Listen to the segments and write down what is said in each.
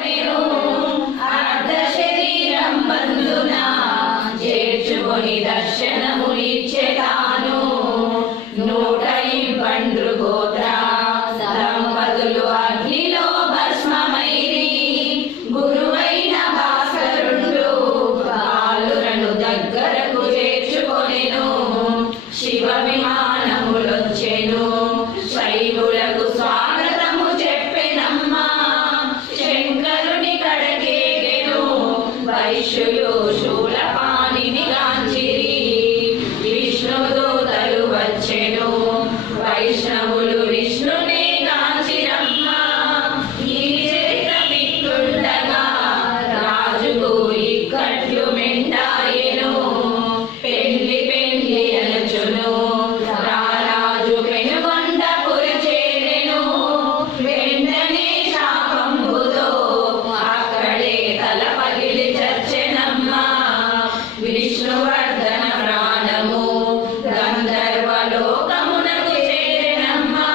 నేను అర్ధ శరీరం బంధున చేర్చుకొని దర్శనమునిచ్చెతాను. 120 గోత్ర దంపతులు అగ్నిలో భస్మమైరి. గురువైన భాస్కరుండు బాలురను దగ్గరకు చేర్చుకొనెను. శివ విమానములొచ్చెను, శైవులకు స్వాగతము చెప్పెనమ్మా. శంకరుని కడకేగెను, వైశ్యులు శూలపాణిని గాంచిరి. విష్ణుదూతలు వచ్చెను, వైష్ణవులు విష్ణునే గాంచిరమ్మా. ఈ చరిత్ర వింటుండగా రాజుకు ఇక్కట్లు మెండాయెను. పెళ్లి పెళ్లి అనచును రారాజు పెనుగొండపురి చేరెను. వెంటనే శాపంబుతో అక్కడే తల పగిలి చచ్చెనమ్మా. విష్ణువర్ధన ప్రాణము గంధర్వలోకమునకు చేరెనమ్మా.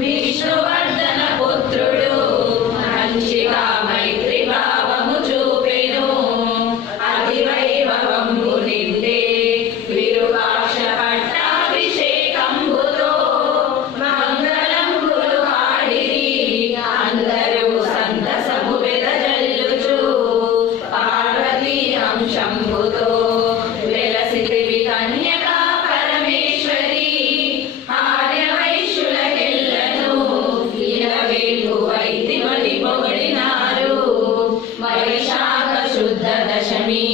విష్ణువర్ధన పుత్రుడు మంచిగా మైత్రి భావము చూపెను. అతి వైభవంబు నిండే విరువాక్ష పట్టాభిషేకంబుతో మంగళంబులు పాడిరి. అందరూ సంతసము వెదజల్లుచు పార్వతీ అంశంబుతో వెలసితివి కన్యకా పరమేశ్వరి. ఆర్యవైశ్యులకెల్లను ఇలవేల్పు వైదిమని పొగిడినారు. వైశాఖ శుద్ధ దశమి